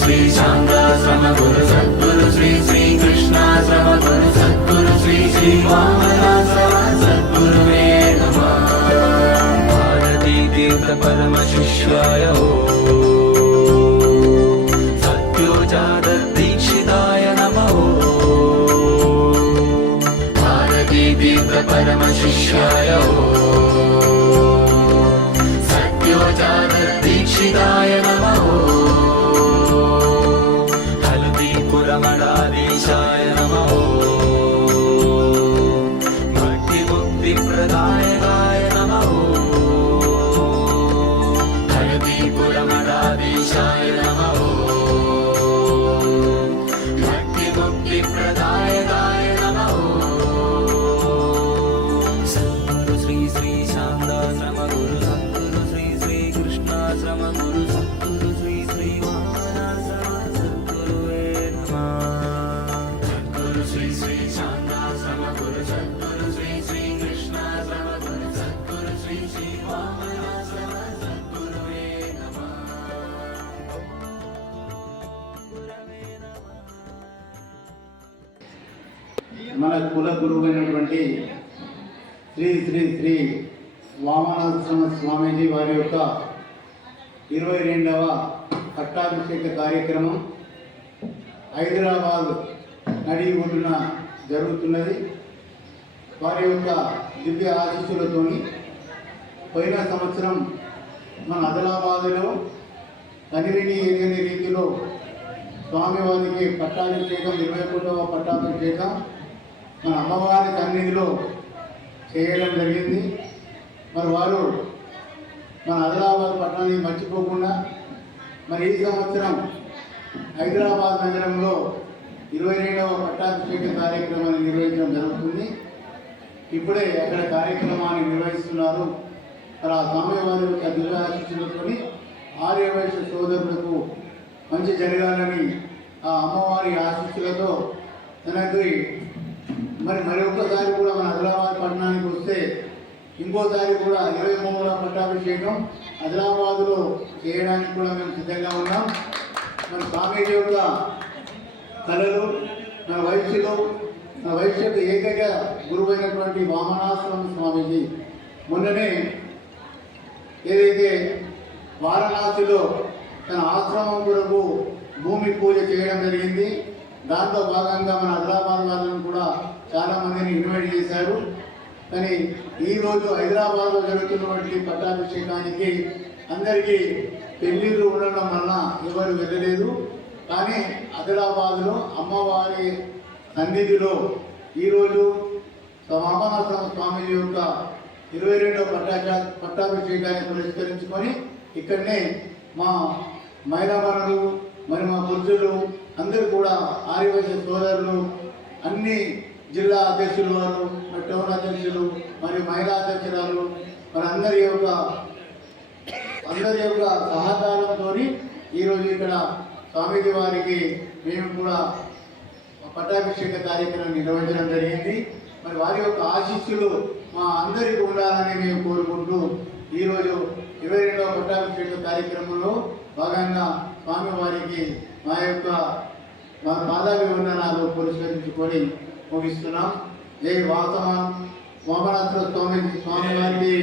श्री शांताश्रम गुरु सद्गुरु श्री श्री कृष्णाश्रम गुरु सद्गुरु श्री श्री वामनाश्रम सद्गुरुवे नमः। भारती तीर्थ परम शिष्याय सत्योजात दीक्षिताय नमः। भारती तीर्थ परम शिष्याय सत्योजात दीक्षिताय नमः। हल्दीपुरमडाधीशाय नमः। भक्तिमुक्तिप्रदायकाय नमः। हल्दीपुरमडाधीशाय नमः। भक्तिमुक्तिप्रदायकाय नमः। सद्गुरु श्री श्री शांताश्रम गुरु सद्गुरु श्री श्री कृष्णाश्रम गुरु सद्गुरु श्री श्री वामनाश्रम सद्गुरुवे नमः। सद्गुरु श्री श्री शांताश्रम गुरु सद्गुरु श्री श्री कृष्णाश्रम गुरु सद्गुरु श्री श्री वामनाश्रम सद्गुरुवे नमः। गुरवे नमः। మన కుల గురువు అయినటువంటి శ్రీ శ్రీ శ్రీ వామనాశ్రమ స్వామీజీ వారి యొక్క 22వ పట్టాభిషేక కార్యక్రమం హైదరాబాద్ నడి ఒడ్డున జరుగుతున్నది. వారి యొక్క దివ్య ఆశీస్సులతోని పోయిన సంవత్సరం మన ఆదిలాబాద్లో కనివిని ఎరిగని రీతిలో స్వామివారికి పట్టాభిషేకం 21వ పట్టాభిషేకం మన అమ్మవారి సన్నిధిలో చేయడం జరిగింది. మరి వారు మన ఆదిలాబాద్ పట్టణాన్ని మర్చిపోకుండా మరి ఈ సంవత్సరం హైదరాబాద్ నగరంలో 22వ పట్టాభిషేక కార్యక్రమాన్ని నిర్వహించడం జరుగుతుంది. ఇప్పుడే అక్కడ కార్యక్రమాన్ని నిర్వహిస్తున్నారు. మరి ఆ స్వామివారి యొక్క దివ్యాశీస్సులతో ఆర్యవైశ్య సోదరులకు మంచి జరగాలని ఆ అమ్మవారి ఆశీస్సులతో తనకి మరి ఒక్కసారి కూడా మన ఆదిలాబాద్ పట్టణానికి వస్తే ఇంకోసారి కూడా 23వ పట్టాభిషేకం ఆదిలాబాద్లో చేయడానికి కూడా మేము సిద్ధంగా ఉన్నాం. మన స్వామీజీ యొక్క కళలు మన వైశ్యకు ఏకైక గురువైనటువంటి వామనాశ్రమ స్వామీజీ మొన్ననే ఏదైతే వారణాసిలో తన ఆశ్రమం కొరకు భూమి పూజ చేయడం జరిగింది. దాంట్లో భాగంగా మన ఆదిలాబాద్ వాళ్ళని కూడా చాలామందిని ఇన్వైట్ చేశారు. కానీ ఈరోజు హైదరాబాద్లో జరుగుతున్నటువంటి పట్టాభిషేకానికి అందరికీ పెళ్ళిళ్ళు ఉండడం వలన ఎవరు వెళ్ళలేదు. కానీ ఆదిలాబాద్లో అమ్మవారి సన్నిధిలో ఈరోజు వామనాశ్రమ స్వామీజీ యొక్క 22వ పట్టాభిషేకాన్ని పురస్కరించుకొని ఇక్కడనే మా మైదామనులు మరి మా పురుషులు అందరూ కూడా ఆర్యవైశ్య సోదరులు అన్ని జిల్లా అధ్యక్షులు వారు మరి టౌన్ అధ్యక్షులు మరియు మహిళా అధ్యక్షురాలు మరి అందరి యొక్క సహకారంతో ఈరోజు ఇక్కడ స్వామీజీ వారికి మేము కూడా పట్టాభిషేక కార్యక్రమం నిర్వహించడం జరిగింది. మరి వారి యొక్క ఆశీస్సులు మా అందరికీ ఉండాలని మేము కోరుకుంటూ ఈరోజు 22వ పట్టాభిషేక కార్యక్రమంలో భాగంగా స్వామివారికి మా పాదాభివందనాలు పురస్కరించుకొని ముగిస్తున్నాం. జై వామనాశ్రమ స్వామి వారికి.